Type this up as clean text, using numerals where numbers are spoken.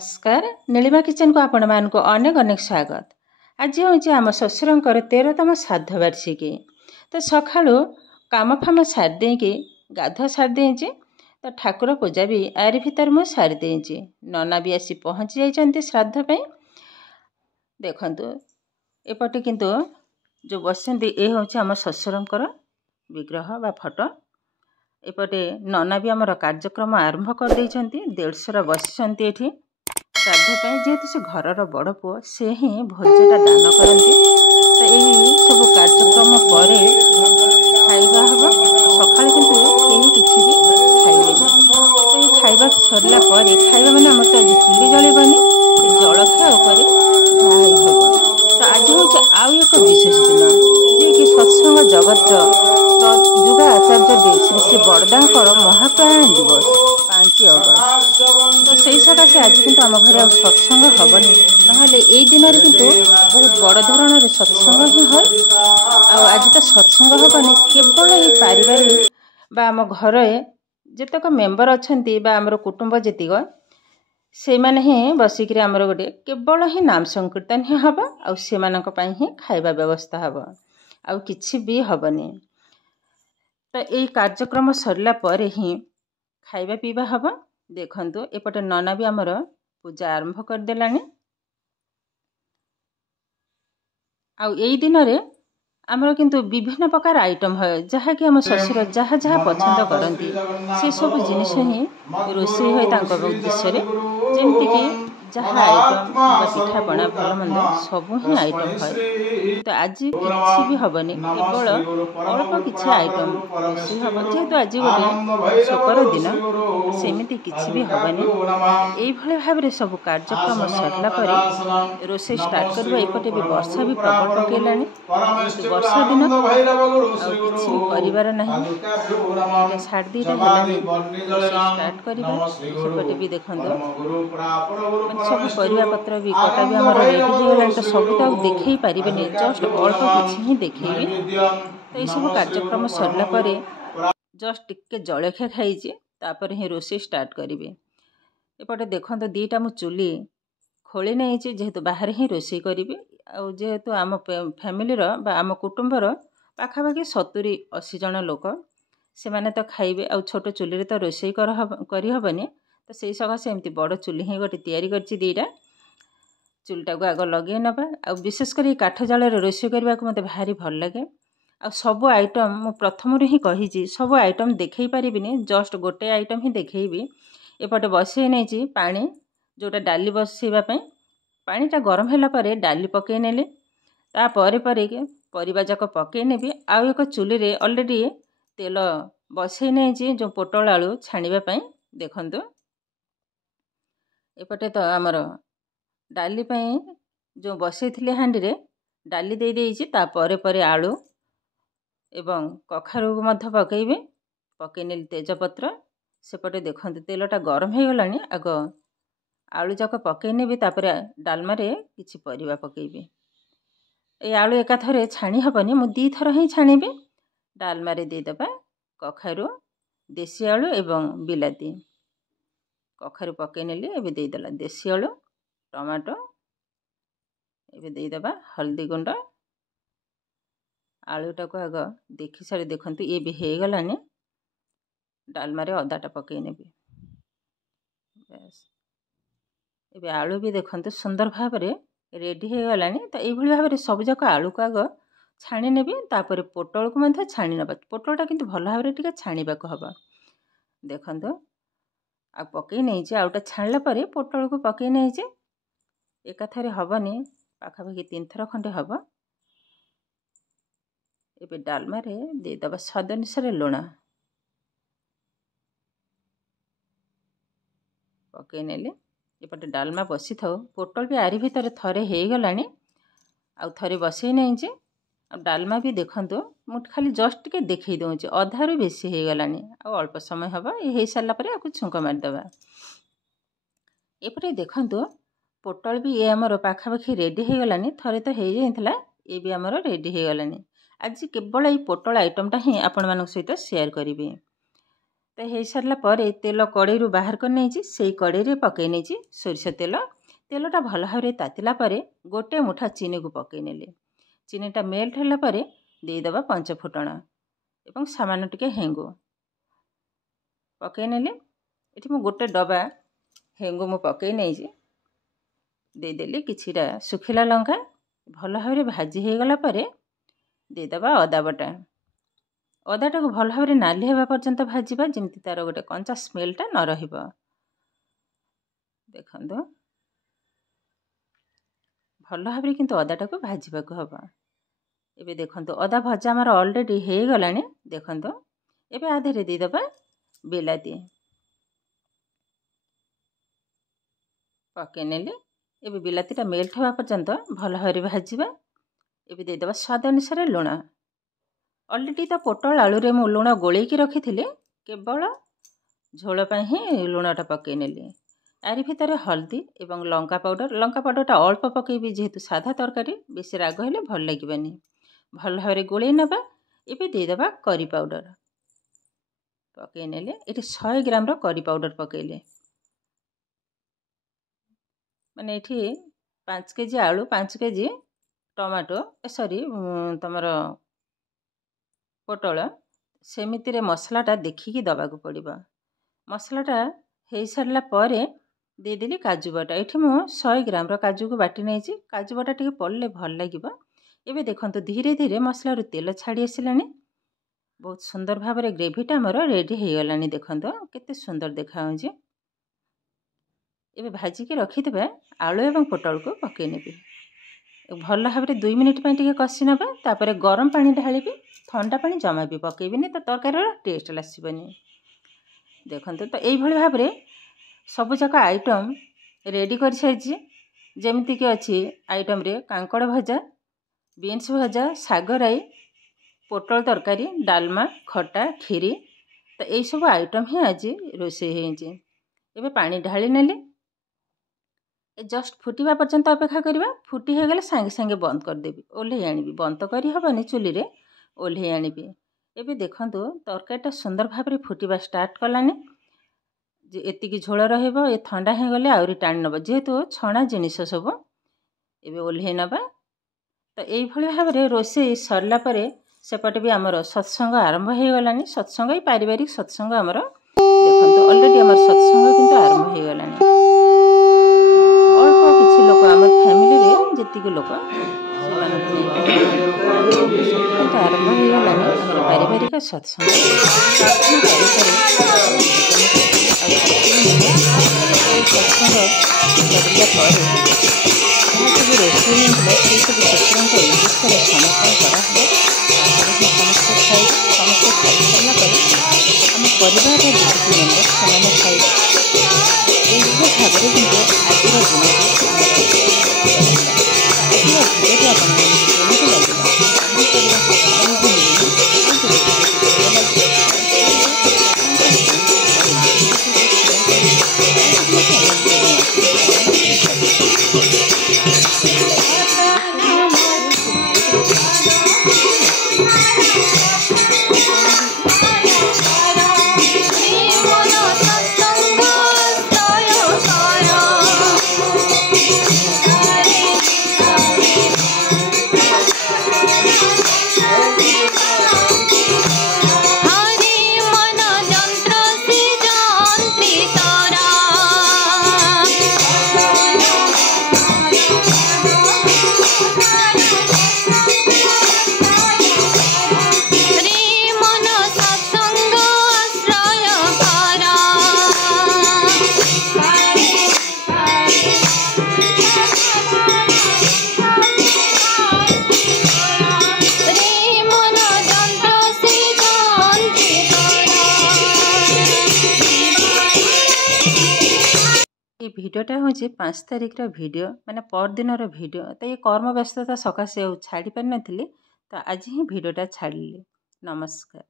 नमस्कार नीलिमा किचन को आपण मानक अनेक अनेक स्वागत। आज हूँ आम शशुरंकर 13तम श्राद्ध वार्षिकी। तो सका काम फाम सारी गाधुआ सारी तो ठाकुर पूजा भी आरि भीतर मुझे सारी नना भी आसी पहुँची जाइए श्राद्ध पे। देखु एपटे किंतु जो बसती ये हूँ आम शशुरंकर विग्रह बा फोटो। एपटे नना भी आमर कार्यक्रम आरंभ कर देढ़शर बसी ये श्राद्ध पे जेहेतु से घर बड़ पुओ से ही भोजटा दान करती। तो यही सब कार्यक्रम पर खाइबा हम सका किंतु कहीं किसी भी खाइबे। तो ये खाइबा सरला खाइबा मैंने आम तो आज चुली जलबनी जलखिया जाई हम। तो आज हूँ आउ एक विशेष दिन जी कि सत्संग जगत जुगा आचार्य श्री श्री बड़दांकर महाप्रयाण दिवस 5 अगस्त। तो से सकाशे आज किंतु आम घर सत्संग हेनी ना यही दिन किंतु बहुत बड़ धरण सत्संग ही है। आज तो सत्संग हेनी केवल ये पारिवारिक बा आम घर जेतक मेम्बर अच्छा आमर कुटुंब जीतिक से मैंने ही बसिक आमर गोटे केवल ही नाम संकीर्तन ही हम ही खाइबा व्यवस्था हम आउ किछि भी हेनी। तो यही कार्यक्रम सरला पर ही खाइबा पीवा हम। देखंतु एपटे नना भी आमर पूजा आरंभ करदेला। आउ यही दिन आमर किंतु विभिन्न प्रकार आइटम है जहाँ कि आम शशुर जहाँ जहाँ पसंद करती से सब जिनिस ही रोषे है उद्देश्य जमीक जहाँ आइटम पिठा पना भल मंद सब ही आइटम है। तो आज किसी भी हेनी केवल अल्प किसी आइटम रोषे हम जेहेतु आज गोटे शोकर दिन सेमती किसी भी हेनी। यही भाव में सब कार्यक्रम सरला रोषे स्टार्ट कर एपटे भी वर्षा भी प्रबल पकईला वर्षा दिन किसी भी परिवार ना साढ़े 2टा स्टार्ट करपटे भी देखते सब परिया पत्र भी कटा भी आम रेडी होगा। तो सब तो देखे पारे जस्ट अल्प किसी ही देखेबी। तो ये सब कार्यक्रम सरला जस्ट टिके जलखिया खाई ही रोषे स्टार्ट करेंगे। एपटे देखते 2टा मु चुली खोली नहीं जेहेतु बाहर ही रोषे करी जेहेतु आम फैमिलीर आम कुटुंबर पाखापाखि 70-80 जन लोक से मैंने तो खाइबे आ छोट चुली तो रोषे करहबनी। तो से सकाशे एमती बड़ चुली ही गोटे तैयारी करछि 2टा चुलटा को आग लगे नबा। आ विशेषकर काठ जाल रोषे करने को मत भारी भल लगे। आ सब आइटम मु प्रथम ही कही सब आइटम देखई पारिबिनी जस्ट गोटे आइटम ही देखी। एपटे बसई नहीं पानी जोटा डाली बसैबा पानीटा गरम है डाली पकई नेली तापर परिबा जाक पकई नेबी। आउ एक चुली ऑलरेडी तेल बसई नहीं जो पोटल आलू छाणीबा देखंतु एपटे तो आमर डाली जो बसई थी हांडी रे डाली दे देइछि तापर परे आलू एवं कखारू मध्य पकईबे पकई नेली तेजपत्र सेपटे देखंतु तेलटा गरम हो गलानी आग आलू जाक पकई नेबी तापर डालमा रे किछि परिबा पकईबे। ए आलू एकाथरे छाणी हबनी मु 2 थर ही छाणीबे। डालमा रे दे दबा कखारू देसी आलू एवं बिलाती कखारू पकई नेली एबे दे देला देसी आलू टमाटो एबे दे दबा हल्दी गुंड आलूटा को आग देखि सारी देखंतु ये भी हो गलानी डालमा रे अदाटा पकई नेबी। बस एबे आलू भी देखंतु सुंदर भाव में रेडी हो गलानी। तो यही भाव में सब जाक आलू को आग छाणी नेबी तापर पोटल को मध्य छाणी नबा। पोटलटा किंतु भल भाव में टिके छाणीबाक हबा। देखंतु आ पकई नहीं आउटा छाणला परे पोटल को पकई नहीं एकाथरे हबनी पाखापाखि 3 थर खंडे हब। एबे डालमा रे दे दबा स्वाद अनुसार लुण पकई नेले एपटे डालमा बसी था पोटल भी आरि भीतर थरे हो गलानी आउ थरे बसई नहीं डालमा भी देखंतु मु खाली जस्ट के देखई दउछि अधारू बेसी हो गलानी आ अल्प समय हबा ये हो सारा पर आपको छुंक मारिदेबा। एपटे देखंतु पोटल भी ये आमर पाखापाखि रेडी हो गलानी थरे तो हो जाइथिला ये भी आमर रेडी हो गलानी। आज केवल ये पोटल आइटमटा ही आपण मान सहित शेयर करिवे। तो हो सारा पर तेल कड़े बाहर कर नहीं से कड़े पकई नहीं सोरिष तेल तेलटा भल भाव तातिला गोटे मुठा चीनी को पकई नेली चीनीटा मेल्ट होला देदेबा पंचफुटण एवं सामान टिके हेंगु पकई नेली ये मु गोटे डबा हेंगु मु पकई नहीं देदेली किछिटा सुखिला लंका भल भाव भाजी हो गला देदेबा अदा बटा अदाटा को भल भाव नाली होगा पर्यंत भाजवा जमी तार गोटे कंचा स्मेलटा न रहिब देखो भल भाव किंतु अदाटा को भाजवा को हबा एबे देखंतु अदा भजा आमर ऑलरेडी हो गलानी देखंतु एबे आधे देदेबा बिलाती पकई नेली एबे बिलातीटा मेल्ट होगा पर्यंत भल भाव भाजवा एबे देदेबा स्वाद अनुसार लुण ऑलरेडी तो पोटल आलू रे मु लुण गोलेकी रखी केवल झोल ही लुणटा पकई नेली यारी भितर हल्दी एवं लंका पाउडरटा अल्प पकईबी जेहेतु साधा तरकारी बेसी राग हेले भल लगिबानी भल भाव गोले नबा एबे देदेबा करी पाउडर पकई नेले ये 100 ग्राम करी पाउडर पकईले माने ये 5 केजी आलू 5 केजी टमाटो सॉरी तमर पोटल सेमिति रे मसलाटा देखिकी दबाक पड़िबा मसलाटा हो सारा पर देदेली काजू बटा ये मु 100 ग्राम काजू को बाटी नहीं काजू बटा टी पड़े भल लगे एबे देखंतु धीरे धीरे मसला रू तेल छाड़ी आसिलानी बहुत सुंदर भाव में ग्रेवीटा मोर रेडी हो गलानी देखंतु केते सुंदर देखा होची एबे भाजिकी रखिथिबा आलू एवं पोटल को पकई नेबी भल भाव में 2 मिनिट टे कषि नबा तापर गरम पानी ढालिबी ठंडा पानी जमा भी पकईबिनी तो तरकारी टेस्ट आसबनी देखंतु तो यही भाव में सबुजाक आइटम रेडी कर सारी जमीती कि अच्छी आइटम रे कांकड़ भजा बीन्स भजा साग राई पोटल तरकारी डालमा खटा खीरी तो यही सब आइटम ही आज रोषे होबे पानी ढाली नेली जस्ट फुटिबा पर्यंत अपेक्षा करवा फुटी हो गले सांगे सांगे बंद करदेवी ओल्हे आनिबी बंद तो करी हबनी चुली रे ओल्हे आनिबी एबे देखंतु तरकारीटा सुंदर भाव में फुटिबा स्टार्ट कलानी जे एतिकी झोल रहिबो ए ठंडा हो गले आउरी टाणी नब जेहेतु छणा जिनिस सब एबे ओल्हे नबा तो यही भाव में रोषे सरला परे सेपटे भी आमर सत्संग आरंभ हो गलानी सत्संग ही पारिवारिक सत्संग आमर देखंतु ऑलरेडी आमर सत्संग किंतु आरंभ हो गलानी अल्प किछि लोक आमर फैमिली रे जेतिक लोक आरंभ हो गलानी आमर पारिवारिक सत्संग रोषेई सब ठाकुर उद्देश्य समर्पण कराए समस्त खाई समस्त खाई सारापर आम परिवार जेतिक मेम्बर से खाई यही भाव में किंतु आज भिडियो आपमती भिडियोटा हूँ 5 तारिख भिडियो माने पर दिन भिडियो तो ये कर्म व्यस्तता सकाशे छाड़ी पारि नथिली तो आज ही भिडियोटा छाड़िली नमस्कार।